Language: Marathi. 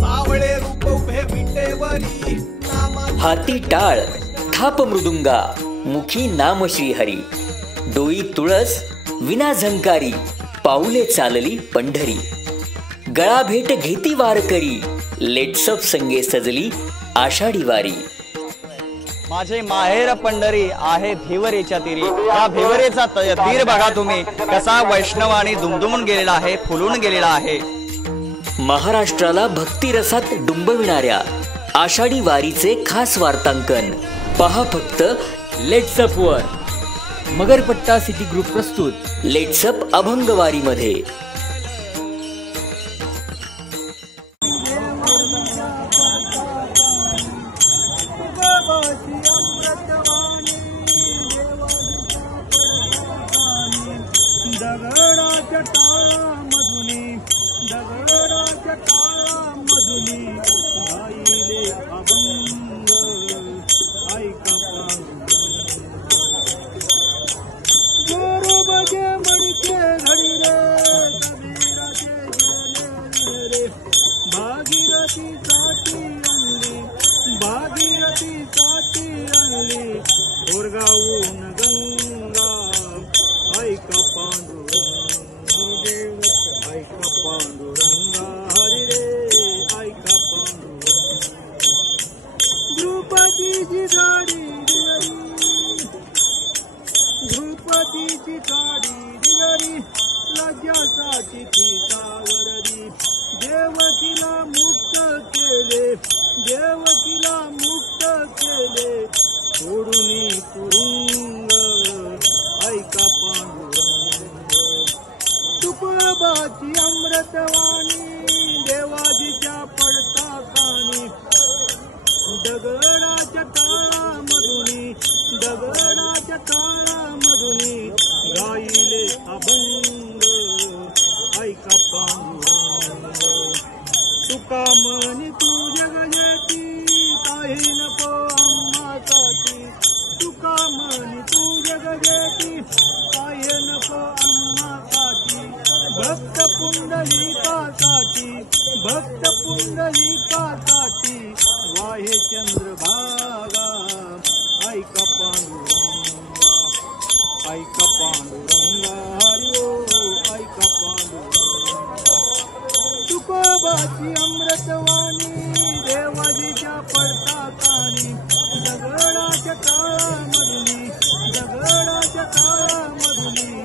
सावळे रूप उभे विटेवरी हाती टाळ थाप मृदुंगा मुखी नाम श्रीहरी डोई तुळस विना झंकारी पाऊले चालली पंढरी गळा भेट घेती वारकरी लेट्सप संगे सजली आषाढी वारी माझे माहेर पंढरी आहे भिवरेच्या तीरी या भिवरेचा तीर बघा तुम्ही कसा वैष्णव आणि दुमदुमून गेलेला आहे फुलून गेलेला आहे। महाराष्ट्राला भक्तिरसात डुंबविणाऱ्या आषाढी वारीचे खास वार्तांकन पहा फक्त लेट्सअप वर। मगरपट्टा सिटी ग्रुप प्रस्तुत लेट्सअप अभंग वारी मध्ये दगडाच्या काळामधुनी